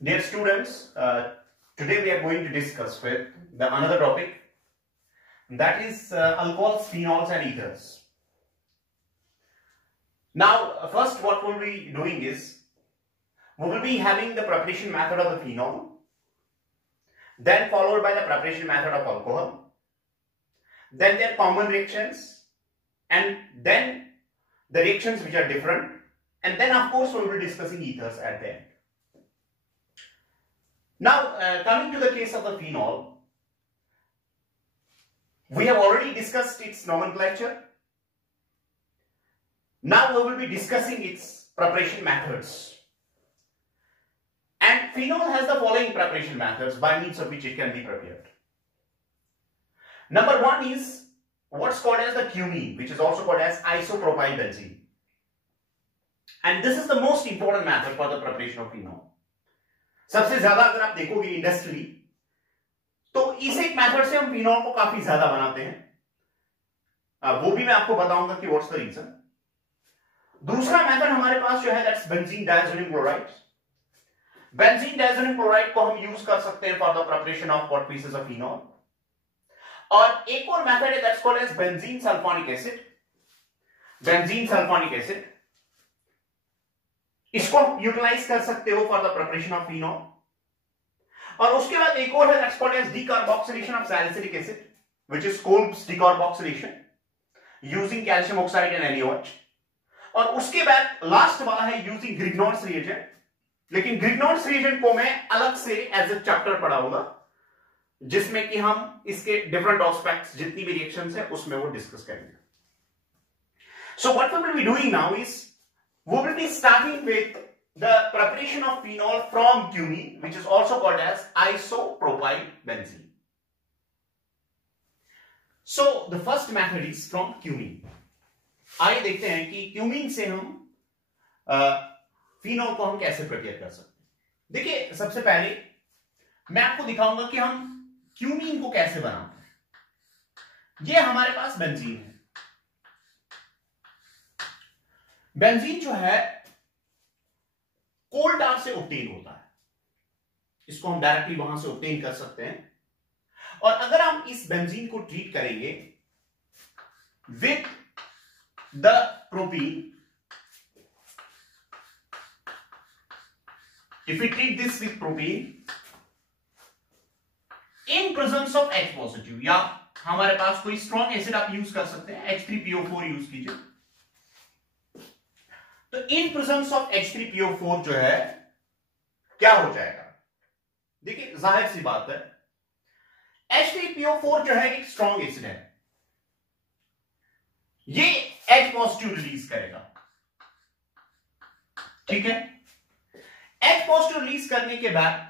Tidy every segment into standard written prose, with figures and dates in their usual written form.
Dear students, today we are going to discuss with another topic, that is alcohols, phenols and ethers. Now, first what we'll be doing is, we will be having the preparation method of the phenol, then followed by the preparation method of alcohol, then their common reactions, and then the reactions which are different, and then of course we will be discussing ethers at the end. Now, coming to the case of the phenol, we have already discussed its nomenclature. Now we will be discussing its preparation methods. And phenol has the following preparation methods by means of which it can be prepared. Number one is what's called as the cumene, which is also called as isopropyl benzene. And this is the most important method for the preparation of phenol. सबसे ज्यादा अगर आप देखोगे industry, तो इस एक method से हम फिनॉल को काफी ज्यादा बनाते हैं। वो भी मैं आपको बताऊंगा कि व्हाट्स द रीजन। दूसरा मेथड हमारे पास जो है that's benzene diazonium chloride. Benzene diazonium chloride को हम यूज कर सकते हैं for the preparation of what pieces of phenol. और एक और मेथड है that's called as benzene sulphonic acid. Benzene sulphonic acid, इसको यूटिलाइज कर सकते हो for the preparation of phenol. और उसके बाद एक और है that's called as decarboxylation of salicylic acid, which is Kolbe's decarboxylation using calcium oxide and NaOH। और उसके बाद लास्ट वाला है यूजिंग ग्रिग्नॉन्स रिएजेंट, लेकिन ग्रिग्नॉन्स रिएजेंट को मैं अलग से एज ए चैप्टर पढ़ाऊंगा, जिसमें कि हम इसके डिफरेंट एस्पेक्ट्स जितनी भी रिएक्शंस है उसमें वो डिस्कस करेंगे। So what we will be doing now is we will be starting with the preparation of phenol from cumene, which is also called as isopropyl benzene. So the first method is from cumene. आइए देखते हैं कि cumene से हम phenol को हम कैसे prepare कर सकते हैं। देखिए, सबसे पहले मैं आपको दिखाऊंगा कि हम क्यूमीन को कैसे बनाते हैं। ये हमारे पास बेंजीन है। बेंजीन जो है कोल टार से ऑब्टेन होता है, इसको हम डायरेक्टली वहां से ऑब्टेन कर सकते हैं। और अगर हम इस बेंजीन को ट्रीट करेंगे with the propene, if we treat this with propene in presence of H positive, या हमारे पास कोई स्ट्रॉन्ग एसिड आप यूज कर सकते हैं, H3PO4 यूज कीजिए। तो इन प्रेजेंस ऑफ H3PO4 जो है क्या हो जाएगा? देखिए, जाहिर सी बात है, H3PO4 जो है एक स्ट्रॉन्ग एसिड है, ये H पॉजिटिव रिलीज करेगा। ठीक है, H पॉजिटिव रिलीज करने के बाद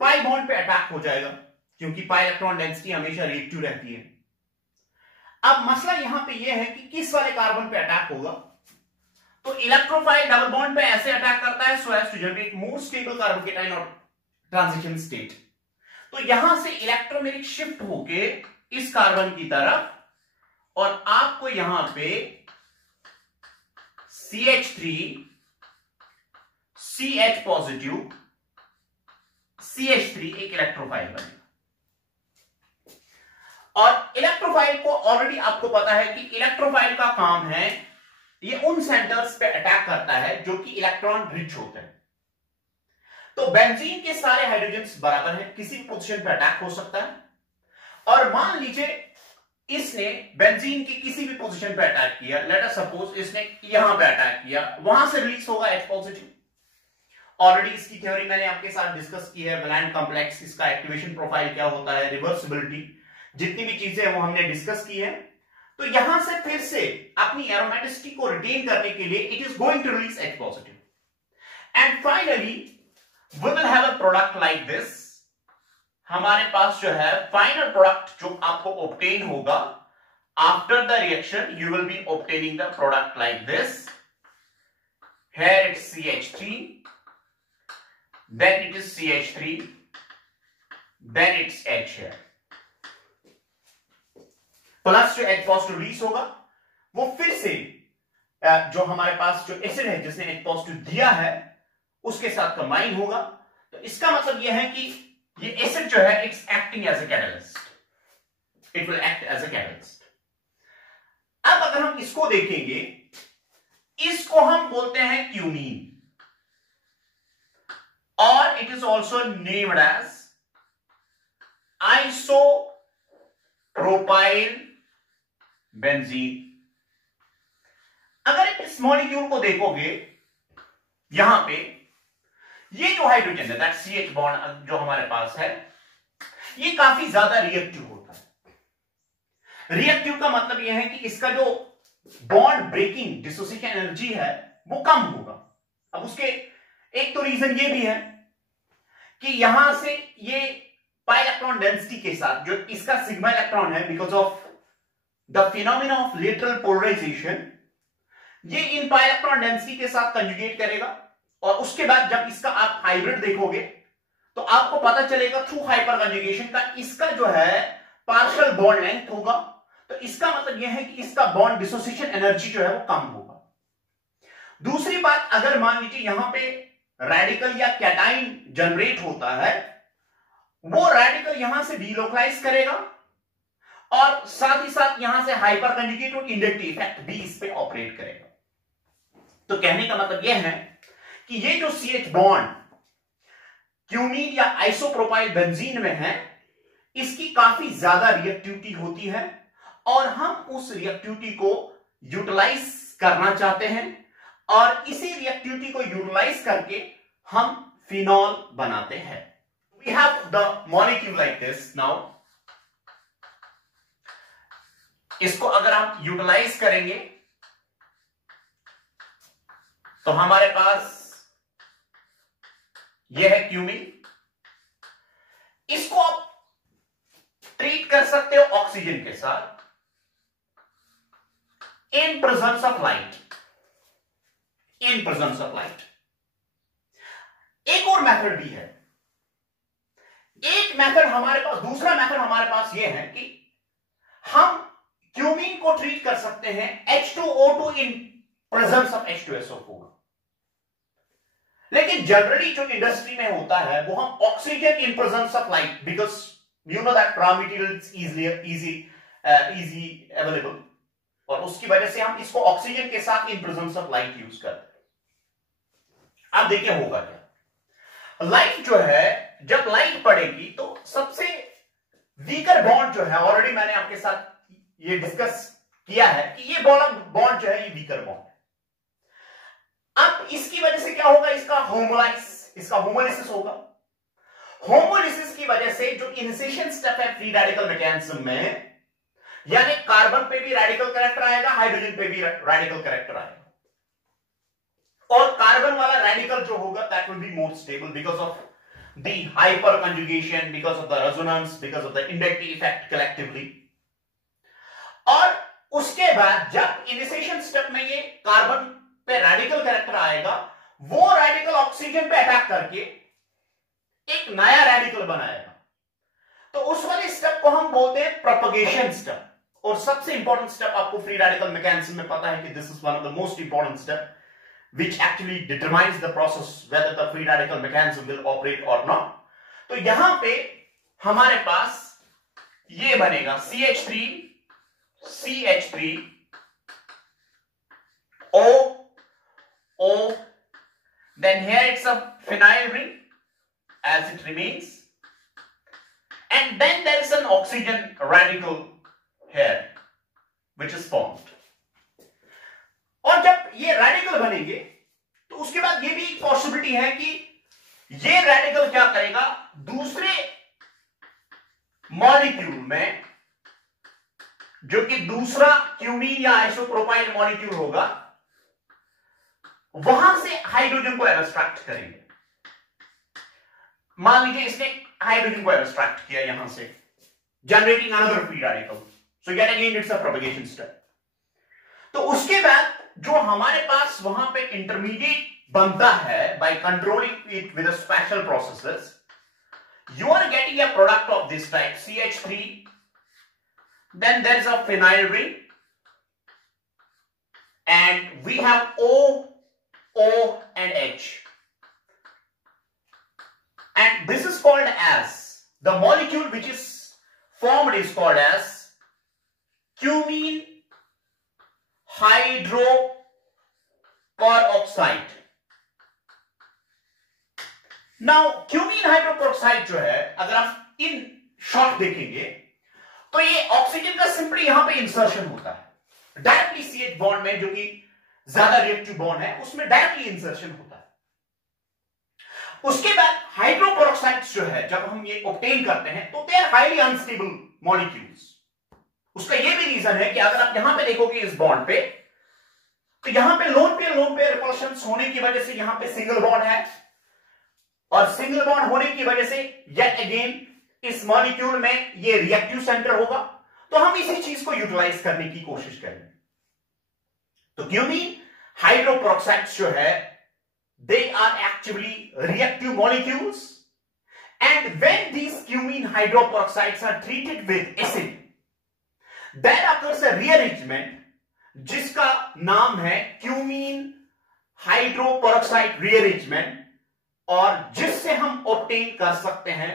पाई बॉन्ड पे अटैक हो जाएगा, क्योंकि पाई इलेक्ट्रॉन डेंसिटी हमेशा रिएक्टिव रहती है। अब मसला यहां पे यह है कि किस वाले कार्बन पे अटैक होगा। तो इलेक्ट्रोफाइल डबल बॉन्ड पे ऐसे अटैक करता है so as to generate more stable carbocation और ट्रांजिशन स्टेट। तो यहां से इलेक्ट्रोमेरिक शिफ्ट होके इस कार्बन की तरफ, और आपको यहां पे CH3 CH पॉजिटिव CH3 एक इलेक्ट्रोफाइल बनेगा। और इलेक्ट्रोफाइल को ऑलरेडी आपको पता है कि इलेक्ट्रोफाइल का काम है, ये उन सेंटर्स पे अटैक करता है जो कि इलेक्ट्रॉन रिच होते हैं। तो बेंजीन के सारे हाइड्रोजन्स बराबर हैं, किसी भी पोजीशन पे अटैक हो सकता है। और मान लीजिए इसने बेंजीन की किसी भी पोजीशन पे अटैक किया, लेट अस सपोज इसने यहां पे अटैक किया, वहां से रिलीज होगा H पॉजिटिव। ऑलरेडी इसकी थ्योरी मैंने आपके साथ डिस्कस की है, वैलेंट कॉम्प्लेक्स, इसका एक्टिवेशन प्रोफाइल क्या होता है, रिवर्सिबिलिटी, जितनी भी चीजें हैं वो हमने डिस्कस की है। तो यहां से फिर से अपनी एरोमेटिसिटी को रिटेन करने के लिए it is going to release H positive. And finally we will have a product like this. हमारे पास जो है फाइनल प्रोडक्ट जो आपको ऑब्टेन होगा after the reaction, you will be obtaining the product like this. Here it's CH3, then it is CH3, then it's H here। Plus जो H positive release होगा वो फिर से जो हमारे पास जो एसिड है जिसने H पॉजिटिव दिया है उसके साथ कंबाइन होगा। तो इसका मतलब यह है कि ये एसिड जो है it's acting as a catalyst, it will act as a catalyst. अब अगर हम इसको देखेंगे, इसको हम बोलते हैं क्यूमीन और it is also named as isopropyl benzene. अगर इस मॉलिक्यूल को देखोगे, यहां पे ये जो हाइड्रोजन है दैट CH बॉन्ड जो हमारे पास है, ये काफी ज्यादा रिएक्टिव होता है। रिएक्टिव का मतलब यह है कि इसका जो बॉन्ड ब्रेकिंग डिसोसिएशन एनर्जी है वो कम होगा। अब उसके एक तो रीजन ये भी है कि यहां से ये पाई इलेक्ट्रॉन डेंसिटी के साथ जो इसका सिग्मा इलेक्ट्रॉन है, because of the phenomena of lateral polarisation, ये इन पाई इलेक्ट्रॉन डेंसिटी के साथ कंजुगेट करेगा और उसके बाद जब इसका आप हाइब्रिड देखोगे तो आपको पता चलेगा थ्रू हाइपर कंजुगेशन का इसका जो है पार्शियल बॉन्ड लेंथ होगा। तो इसका मतलब यह है कि इसका बॉन्ड डिसोसिएशन एनर्जी जो है वो कम होगा। दूसरी बात, अगर मान लीजिए यहां पे रेडिकल या कैटाइन जनरेट होता है, वो रेडिकल यहां से डीलोकलाइज करेगा और साथ ही साथ यहां से हाइपर कंजुगेट और इंडक्टिव इफेक्ट भी इस पे ऑपरेट करेगा। तो कहने का मतलब यह है कि ये जो CH बॉन्ड क्यूमीन या आइसोप्रोपाइल बेंजीन में है, इसकी काफी ज्यादा रिएक्टिविटी होती है और हम उस रिएक्टिविटी को यूटिलाइज करना चाहते हैं और इसी रिएक्टिविटी को यूटिलाइज करके हम फिनॉल बनाते हैं। We have the molecule like this. Now इसको अगर हम यूटिलाइज करेंगे तो हमारे पास यह है क्यूमीन। इसको आप ट्रीट कर सकते हो ऑक्सीजन के साथ इन presence of light, in presence of light. एक और मेथड भी है। एक मेथड हमारे पास, दूसरा मेथड हमारे पास यह है कि हम क्यूमीन को ट्रीट कर सकते हैं H2O2 in presence of H2SO4। लेकिन जनरली जो इंडस्ट्री में होता है वो हम oxygen in presence of light, because you know that raw material is easy available, और उसकी वजह से हम इसको ऑक्सीजन के साथ इन प्रेजेंस ऑफ लाइट यूज करते हैं। अब देखिए होगा क्या। लाइट जो है, जब लाइट पड़ेगी तो सबसे वीकर बॉन्ड जो है, ऑलरेडी मैंने आपके साथ ये डिस्कस किया है कि ये बॉन्ड जो है ये वीकर बॉन्ड है। अब इसकी वजह से क्या होगा, इसका होमोलाइसिस होगा। होमोलाइसिस की वजह से जो इनिशिएशन स्टेप है फ्री रेडिकल मैकेनिज्म में, यानी कार्बन पे भी रेडिकल कैरेक्टर आएगा, हाइड्रोजन पे भी रेडिकल कैरेक्टर आएगा, और कार्बन वाला रेडिकल जो होगा that will be more stable because of the hyper conjugation, because of the resonance, because of the inductive effect collectively. और उसके बाद जब इनिशिएशन स्टेप में ये कार्बन पे रेडिकल कैरेक्टर आएगा, वो रेडिकल ऑक्सीजन पे अटैक करके एक नया रेडिकल बनाएगा। तो उस वाले स्टेप को हम बोलते हैं प्रोपगेशन स्टेप। और सबसे इंपॉर्टेंट स्टेप आपको फ्री रेडिकल मैकेनिज्म में पता है कि this is one of the most important step which actually determines the process whether the free radical mechanism will operate or not. तो यहां पे हमारे पास ये बनेगा CH3 CH3 O, then here it's a phenyl ring as it remains, and then there is an oxygen radical here which is formed. और जब ये radical बनेंगे तो उसके बाद ये भी एक पॉसिबिलिटी है कि ये रेडिकल क्या करेगा, दूसरे मॉलिक्यूल में जो कि दूसरा क्यूमीन या आइसोप्रोपाइल मॉलिक्यूल होगा, वहां से हाइड्रोजन को एब्स्ट्रैक्ट करेंगे। मान लीजिए इसने हाइड्रोजन को एब्स्ट्रैक्ट किया यहां से, generating another free radical, so gate again it's a propagation step. तो उसके बाद जो हमारे पास वहां पे इंटरमीडिएट बनता है, by controlling it with special processes, you are getting a product of this type CH3, then there is a phenyl ring, and we have O and H. this is called as the molecule which is formed is called as cumene hydroperoxide. Now cumene hydroperoxide जो है, अगर आप in short देखेंगे तो ये oxygen का simply यहां पे इंसर्शन होता है डायरेक्टली CH बॉन्ड में, जो कि ज्यादा रिएक्टिव बॉन्ड है उसमें डायरेक्टली इंसर्शन होता है। उसके बाद हाइड्रोपेरोक्साइड्स जो है, जब हम ये ऑब्टेन करते हैं तो they are highly unstable molecules. उसका ये भी रीजन है कि अगर आप यहां पे देखोगे इस बॉन्ड पे, तो यहां पे लोन पेयर रिपल्शंस होने की वजह से यहां पे सिंगल बॉन्ड है, और सिंगल बॉन्ड होने की वजह से येट अगेन इस मॉलिक्यूल में ये रिएक्टिव सेंटर होगा। तो हम इसी चीज को यूटिलाइज करने की कोशिश करेंगे। तो क्यूमीन हाइड्रोपेरोक्साइड्स जो है, they are actually reactive molecules, and when these cumene hydroperoxides are treated with acid, there occurs a rearrangement जिसका नाम है क्यूमीन हाइड्रोपेरोक्साइड rearrangement, और जिससे हम ऑब्टेन कर सकते हैं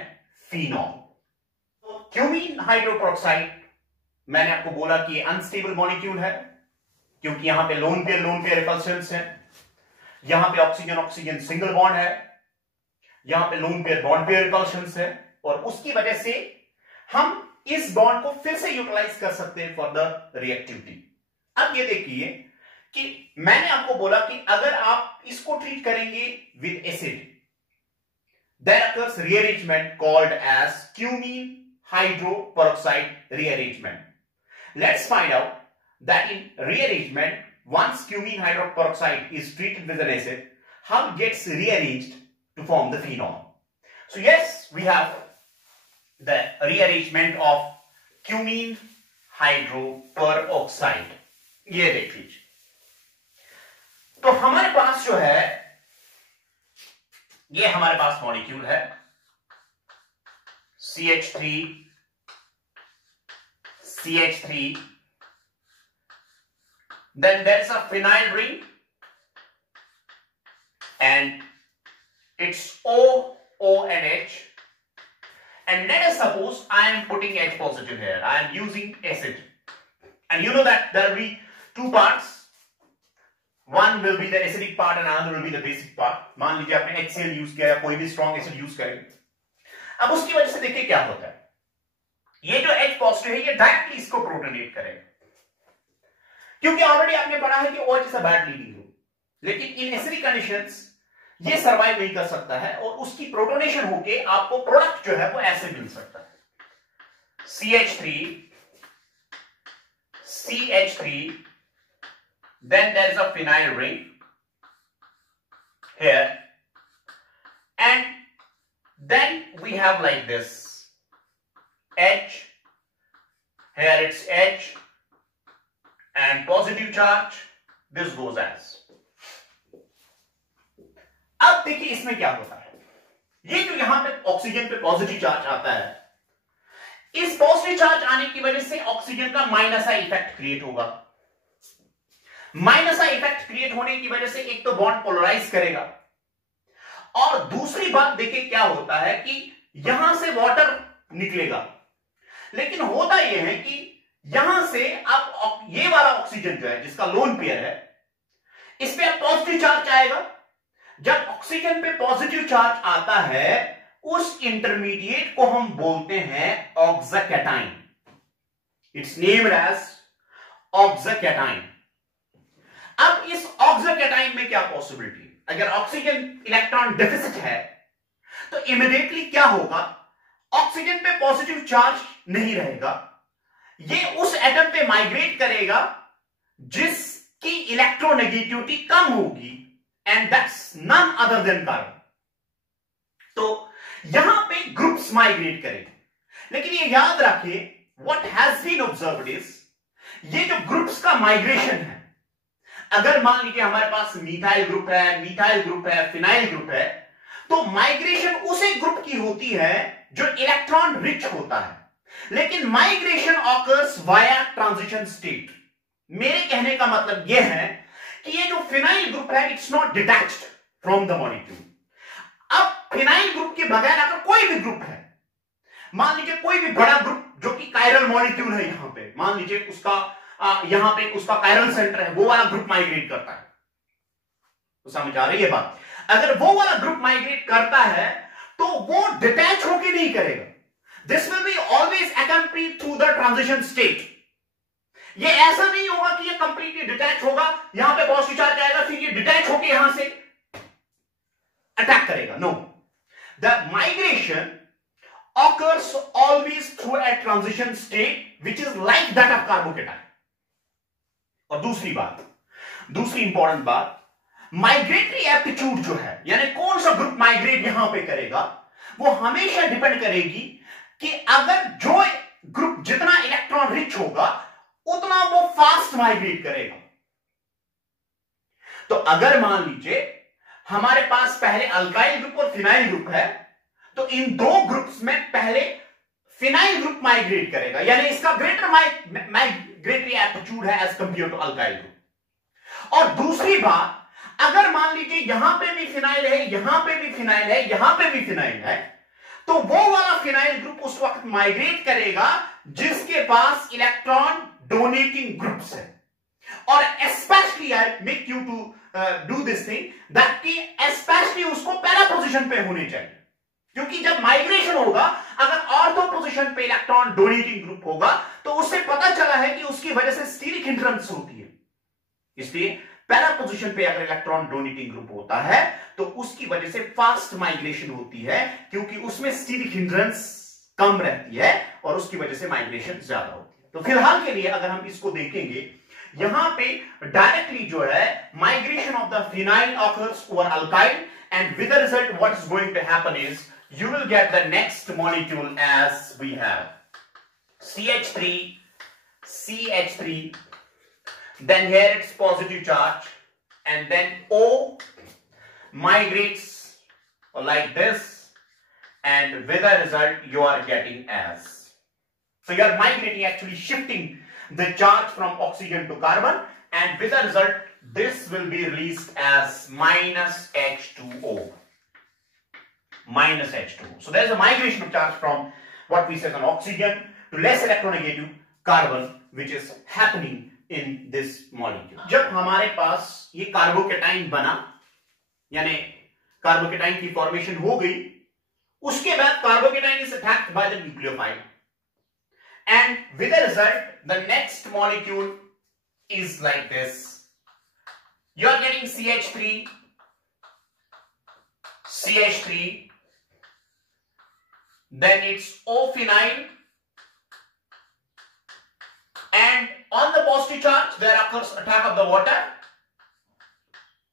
फिनॉल। तो क्यूमीन हाइड्रोपेरोक्साइड मैंने आपको बोला कि अनस्टेबल मॉलिक्यूल है, क्योंकि यहां पे लोन पेयर रिपल्शंस है, यहां पे ऑक्सीजन ऑक्सीजन सिंगल बॉन्ड है, यहां पे lone pair bond pair repulsions है, और उसकी वजह से हम इस बॉन्ड को फिर से यूटिलाइज कर सकते हैं फॉर द रिएक्टिविटी। अब ये देखिए कि मैंने आपको बोला कि अगर आप इसको ट्रीट करेंगे with acid, there occurs rearrangement called as cumene hydroperoxide rearrangement. Let's find out that in rearrangement, once cumene hydroperoxide is treated with an acid, how it gets rearranged to form the phenol. So yes, we have the rearrangement of cumene hydroperoxide. ये देख लीजिए। तो हमारे पास जो है, ये हमारे पास मॉलिक्यूल है CH3 then there is a phenyl ring and it's ONH, and let us suppose I am putting H positive here. I am using acid, and you know that there will be two parts. One will be the acidic part and another will be the basic part. मान लीजिए आपने HCl use किया या कोई भी strong acid use करेंगे। अब उसकी वजह से देखिए क्या होता है, ये जो H पॉजिटिव है ये डायरेक्टली इसको प्रोटोनेट करेगा, क्योंकि ऑलरेडी आपने पढ़ा है कि OH is a bad leaving group, लेकिन इन एसिडिक कंडीशंस ये सर्वाइव नहीं कर सकता है, और उसकी प्रोटोनेशन होके आपको प्रोडक्ट जो है वो ऐसे मिल सकता है CH3, then there is a phenyl ring here, and then we have like this H, here it's H and positive charge, this goes as। अब देखिए इसमें क्या होता है, ये जो यहां पे ऑक्सीजन पे पॉजिटिव चार्ज आता है, इस पॉजिटिव चार्ज आने की वजह से ऑक्सीजन का माइनस आई इफेक्ट क्रिएट होगा। माइनस आई इफेक्ट क्रिएट होने की वजह से एक तो बॉन्ड पोलराइज करेगा, और दूसरी बात देखिए क्या होता है कि यहां से वाटर निकलेगा, लेकिन होता यह है कि यहां से आप ये वाला ऑक्सीजन जो है जिसका लोन पेयर है, इस पे पॉजिटिव चार्ज आएगा। जब ऑक्सीजन पे पॉजिटिव चार्ज आता है, उस इंटरमीडिएट को हम बोलते हैं ऑक्साकैटाइन। इट्स नेम्ड एज ऑक्साकैटाइन। अब इस ऑक्साकैटाइन में क्या पॉसिबिलिटी, अगर ऑक्सीजन इलेक्ट्रॉन डेफिसिट है तो इमीडिएटली क्या होगा, ऑक्सीजन पे पॉजिटिव चार्ज नहीं रहेगा, ये उस एटम पे माइग्रेट करेगा जिसकी इलेक्ट्रोनेगेटिविटी कम होगी, and that's none other than carbon. तो यहां पे ग्रुप्स माइग्रेट करेंगे, लेकिन ये याद रखिए what has been observed is, ये जो ग्रुप्स का माइग्रेशन है, अगर मान लीजिए हमारे पास मिथाइल ग्रुप है, फिनाइल ग्रुप है, तो माइग्रेशन उसी ग्रुप की होती है जो इलेक्ट्रॉन रिच होता है, लेकिन migration occurs via transition state. मेरे कहने का मतलब यह है कि ये जो फिनाइल ग्रुप है, it's not detached from the molecule. अब फिनाइल ग्रुप के बगैर अगर कोई भी ग्रुप है, मान लीजिए कोई भी बड़ा ग्रुप जो कि कायरल मॉलिक्यूल है, यहां पे मान लीजिए उसका यहां पे उसका कायरल सेंटर है, वो वाला ग्रुप माइग्रेट करता है, तो समझ आ रही है बात। अगर वो वाला ग्रुप माइग्रेट करता है तो वो डिटैच होके नहीं करेगा, this will be always accompanied through the transition state. ये ऐसा नहीं होगा कि ये कंप्लीटली डिटैच होगा, यहां पे पॉजिटिव चार्ज आएगा फिर ये डिटैच होके यहां से अटैक करेगा, no, the migration occurs always through a transition state which is like that of carbocation। और दूसरी इंपॉर्टेंट बात, माइग्रेटरी एप्टीट्यूड जो है, यानी कौन सा ग्रुप माइग्रेट यहां पे करेगा, वो हमेशा डिपेंड करेगी कि अगर जो ग्रुप जितना इलेक्ट्रॉन रिच होगा उतना वो फास्ट माइग्रेट करेगा। तो अगर मान लीजिए हमारे पास पहले अल्काइल ग्रुप और फिनाइल ग्रुप है, तो इन दो ग्रुप्स में पहले फिनाइल ग्रुप माइग्रेट करेगा, यानी इसका ग्रेटर माइग्रेटरी एप्टीट्यूड है as compare to alkyl group. और दूसरी बात, अगर मान लीजिए यहां पे भी फिनाइल है, यहां पे भी फिनाइल है, यहां पे भी फिनाइल है, तो वो वाला फिनाइल ग्रुप उस वक्त माइग्रेट करेगा जिसके पास इलेक्ट्रॉन डोनेटिंग ग्रुप्स है। और specially I make you to do this thing that कि स्पेशली उसको पहला पोजीशन पे होने चाहिए, क्योंकि जब माइग्रेशन होगा अगर ऑर्थो पोजीशन पे इलेक्ट्रॉन डोनेटिंग ग्रुप होगा तो उससे पता चला है कि उसकी वजह से स्टीरिक हिंड्रेंस होती है। इसलिए पहला पोजीशन पे अगर इलेक्ट्रॉन डोनेटिंग ग्रुप होता है तो उसकी वजह से फास्ट माइग्रेशन होती है, क्योंकि उसमें स्टीरिक हिंड्रेंस कम रहती है और उसकी वजह से माइग्रेशन ज्यादा होती है। तो फिलहाल के लिए अगर हम इसको देखेंगे, यहां पे डायरेक्टली जो है migration of the phenyl occurs over alkyl, and with the result what is going to happen is you will get the next molecule as we have CH3, CH3, then here it's positive charge, and then O migrates like this, and with the result you are getting as, so you are migrating, actually shifting the charge from oxygen to carbon, and with the result this will be released as minus H2O. Minus H2. So there is a migration of charge from what we said on oxygen to less electronegative carbon, which is happening in this molecule. जब हमारे पास ये carbocation बना, यानी carbocation की formation हो गई, उसके बाद carbocation is attacked by the nucleophile, and with the result the next molecule is like this. You are getting CH3, CH3, then it's O-phenyl, and on the positive charge there occurs attack of the water,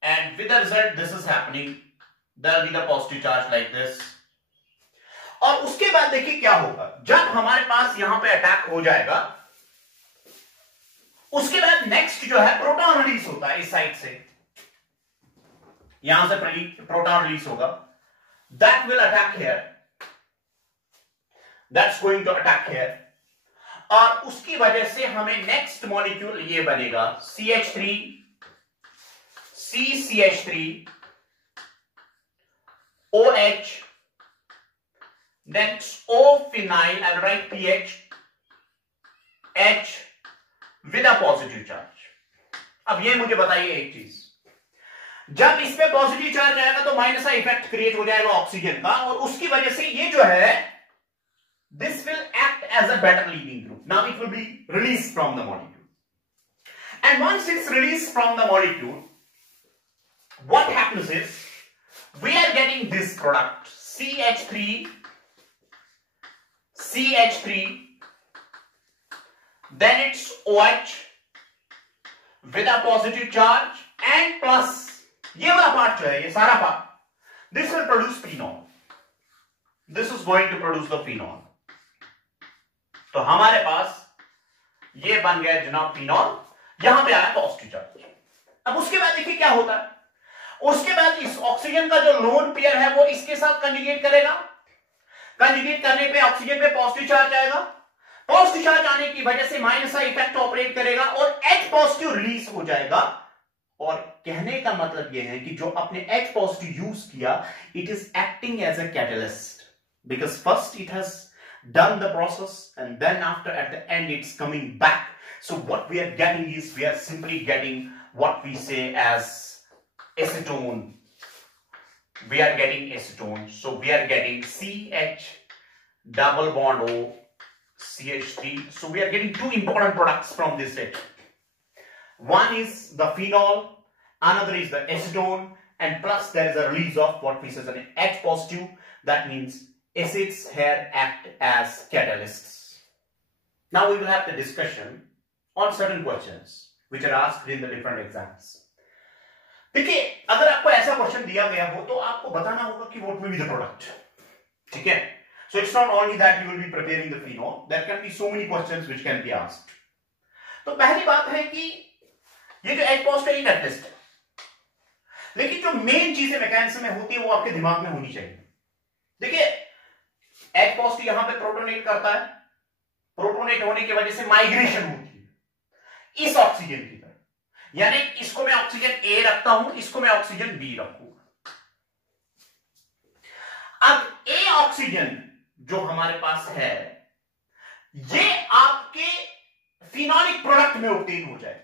and with the result this is happening, there will be the positive charge like this। और उसके बाद देखिए क्या होगा, जब हमारे पास यहां पे अटैक हो जाएगा, उसके बाद नेक्स्ट जो है प्रोटॉन रिलीज होता है इस साइड से, यहां से प्रोटॉन रिलीज होगा, that will attack here, that's going to attack here, और उसकी वजह से हमें नेक्स्ट मॉलिक्यूल ये बनेगा CH3, CCH3, OH, then O-phenyl, I'll write PH, H with a positive charge। अब ये मुझे बताइए एक चीज, जब इस पे पॉजिटिव चार्ज आएगा तो माइनस का इफेक्ट क्रिएट हो जाएगा ऑक्सीजन का, और उसकी वजह से ये जो है this will act as a better leaving group. Now it will be released from the molecule, and once it's released from the molecule, what happens is we are getting this product CH3, CH3, then it's OH with a positive charge and plus ये वाला part जो है, ये सारा part, this will produce phenol, this is going to produce the phenol। तो हमारे पास ये बन गया जनाब फिनॉल, यहां पे आया पॉजिटिव चार्ज। अब उसके बाद देखिए क्या होता है, उसके बाद इस ऑक्सीजन का जो लोन पेयर है वो इसके साथ कंजुगेट करेगा, कंजुगेट करने पे ऑक्सीजन पे पॉजिटिव चार्ज आएगा, पॉजिटिव चार्ज आने की वजह से माइनस का इफेक्ट ऑपरेट करेगा और H पॉजिटिव रिलीज हो जाएगा, और कहने का मतलब यह है कि जो अपने H पॉजिटिव यूज किया, it is acting as a catalyst, because first it has done the process and then after at the end it's coming back. So what we are getting is we are simply getting what we say as acetone. We are getting acetone. So we are getting CH double bond O CH3. So we are getting two important products from this H. One is the phenol, another is the acetone, and plus there is a release of what we say as an H positive. That means acids here act as catalysts. Now we will have the discussion on certain questions which are asked in the different exams. देखिए, अगर आपको ऐसा question दिया गया हो तो आपको बताना होगा कि what will be the product. ठीक है? So it's not only that you will be preparing the phenol. There can be so many questions which can be asked. तो पहली बात है कि ये जो H positive है कैटलिस्ट है, लेकिन जो मेन चीजें मैकेनिज्म में होती है वो आपके दिमाग में होनी चाहिए. देखिए, H पॉजिटिव यहां पे प्रोटोनेट करता है, प्रोटोनेट होने की वजह से माइग्रेशन होती है इस ऑक्सीजन की तरफ, यानी इसको मैं ऑक्सीजन A रखता हूं, इसको मैं ऑक्सीजन B रखूंगा. अब A ऑक्सीजन जो हमारे पास है, ये आपके फिनोलिक प्रोडक्ट में ऑब्टेन हो जाए,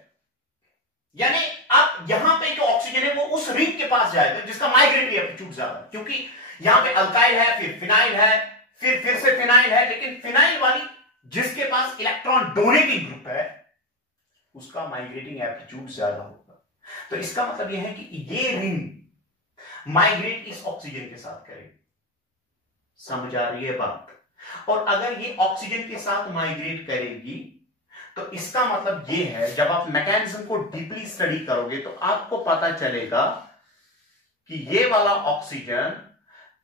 यानी आप यहां पे जो ऑक्सीजन है वो उस रिंग के पास जाएगा जिसका माइग्रेटरी एप्टीट्यूड ज्यादा है, क्योंकि यहां पे अल्काइल है, फिर फिनाइल है, फिर से फिनाइल है, लेकिन फिनाइल वाली जिसके पास इलेक्ट्रॉन डोनेटिंग ग्रुप है उसका माइग्रेटिंग एप्टीट्यूड ज्यादा होगा. तो इसका मतलब यह है कि ये रिंग माइग्रेट इस ऑक्सीजन के साथ करेगी. समझ आ रही है बात? और अगर ये ऑक्सीजन के साथ माइग्रेट करेगी तो इसका मतलब ये है, जब आप मैकेनिज्म को डीपली स्टडी करोगे तो आपको पता चलेगा कि ये वाला ऑक्सीजन,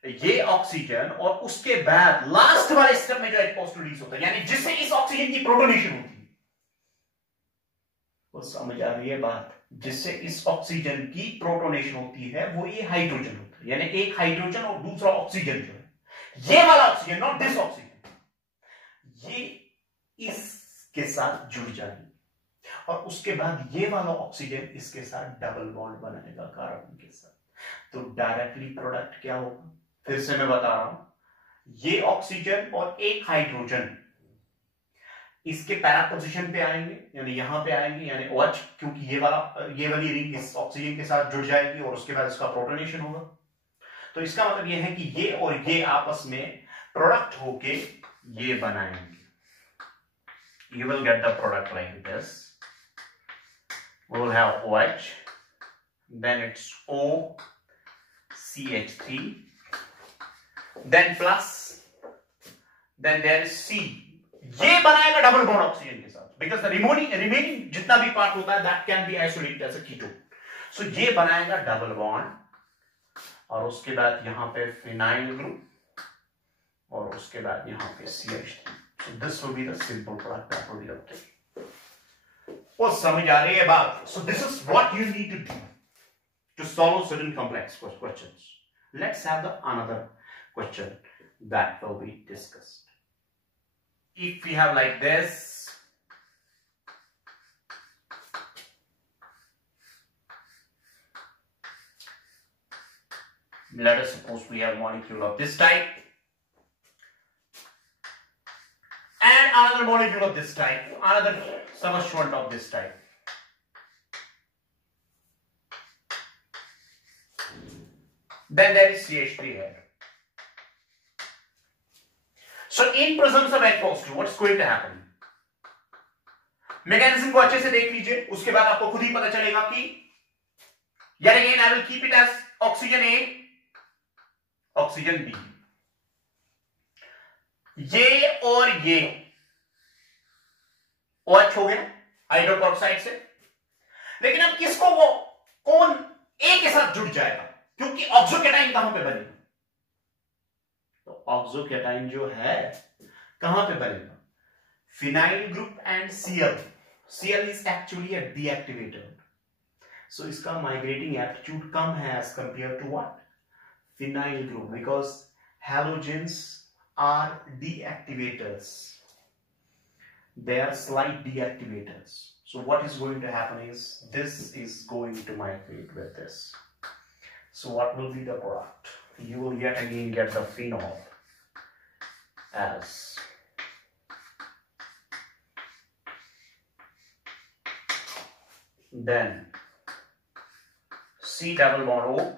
ये ऑक्सीजन और उसके बाद लास्ट वाले स्टेप में जो H पॉजिटिव रिलीज होता है, यानी जिससे इस ऑक्सीजन की प्रोटोनेशन होती है, वो समझ आ रही है बात? जिससे इस ऑक्सीजन की प्रोटोनेशन होती है वो ये हाइड्रोजन होता है, यानी एक हाइड्रोजन और दूसरा ऑक्सीजन जो है, ये वाला ऑक्सीजन, नॉट दिस ऑक्सीजन, ये इसके साथ जुड़ जाएगी और उसके बाद ये वाला ऑक्सीजन इसके साथ डबल बॉन्ड बनाएगा कार्बन के साथ. तो डायरेक्टली प्रोडक्ट क्या होगा? फिर से मैं बता रहा हूं, ये ऑक्सीजन और एक हाइड्रोजन इसके पैरा पोजीशन पे आएंगे, यानी यहां पे आएंगे, यानी OH, क्योंकि ये वाली रिंग इस ऑक्सीजन के साथ जुड़ जाएगी और उसके बाद इसका प्रोटोनेशन होगा. तो इसका मतलब ये है कि ये और ये आपस में प्रोडक्ट होके ये बनाएंगे. You will get the product like this. We will have OH, then it's O, CH3, then plus, then there is C. ये बनाएगा डबल बॉन्ड ऑक्सीजन के साथ, बिकॉज द रिमेनिंग जितना भी पार्ट होता है that can be isolated as a ketone. So ये बनाएगा डबल बॉन्ड और उसके बाद यहां पे फिनाइल ग्रुप और उसके बाद यहां पे CH3. So this will be the simple product that will be obtained. वो समझ आ रही है बात? So this is what you need to do to solve certain complex questions. Let's have the another question that will be discussed. If we have like this, let us suppose we have molecule of this type and another molecule of this type, another substituent of this type. Then there is CH3 here. So in presence of H positive, what's going to happen? Mechanism को अच्छे से देख लीजिए, उसके बाद आपको खुद ही पता चलेगा कि yet again I will keep it as oxygen A, oxygen B. ये और ये OH हो गया हाइड्रोक्साइड से, लेकिन अब किसको वो कौन A के साथ जुड़ जाएगा, क्योंकि ऑक्सोकेटाइन कहां पे बनेगा? तो ऑक्सोकेटाइन जो है कहां पे बनेगा? Phenyl group and Cl. Cl is actually a deactivator. So इसका migrating aptitude कम है as compared to what? Phenyl group, because halogens are deactivators. they are slight deactivators. So what is going to happen is this is going to migrate with this. So what will be the product? You will yet again get the phenol as then C double bond O,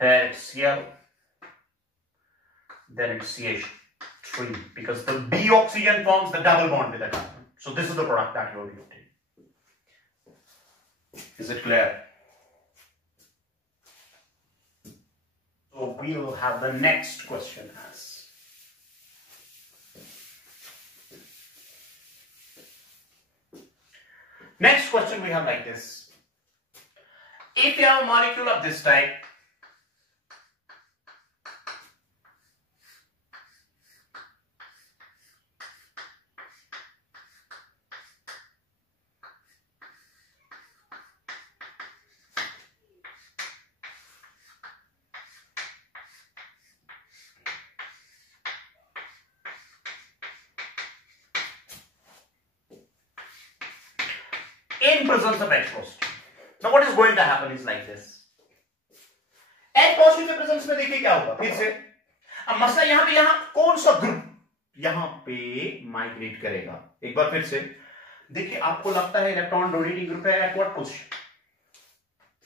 here it's Cl, then it's CH3, because the B oxygen forms the double bond with the carbon. So this is the product that you will be obtaining. Is it clear? So we will have the next question as next question we have like this. If you have a molecule of this type, in presence of H positive. Now what is going to happen is like this. H positive के presence में देखिए क्या होगा फिर से. अब मसला यहाँ कौन सा ग्रुप यहाँ पे माइग्रेट करेगा. एक बार फिर से देखिए, आपको लगता है इलेक्ट्रॉन डोनेटिंग ग्रुप है at what position?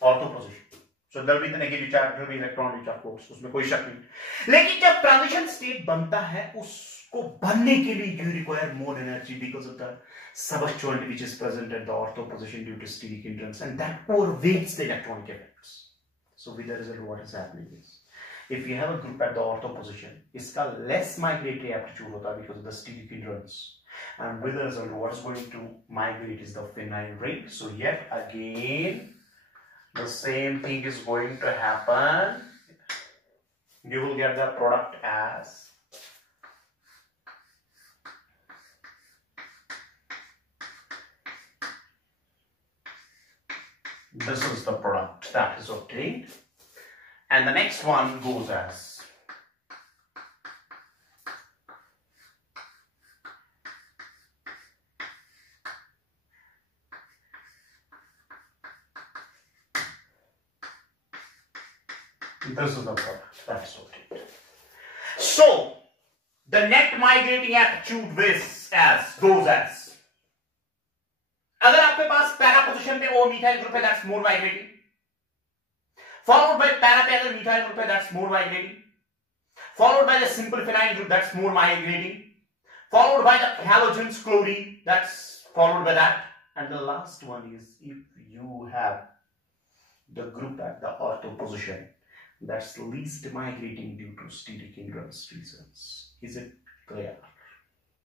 Ortho position. So there will be the negative charge, there will be electron rich of course, उसमें कोई शक नहीं. लेकिन जब ट्रांजिशन स्टेट बनता है, उसको बनने के लिए you require more energy because of the substituent which is present at the ortho position due to steric hindrance, and that overweights the electronic effects. So with the result, what is happening is, if you have a group at the ortho position, इसका less migratory aptitude होता है because of the steric hindrance, and with the result, what is going to migrate is the phenyl ring. So yet again, the same thing is going to happen. You will get the product as this is the product that is obtained, and the next one goes as this is the product that is obtained. So the net migrating aptitude goes as, अगर आपके पास para position पे ओ methyl group है, that's more migrating, followed by para पे अगर methyl group है, that's more migrating, followed by the simple phenyl group, that's more migrating, followed by the halogens chlorine, that's followed by that, and the last one is if you have the group at the ortho position, that's least migrating due to steric hindrance reasons. Is it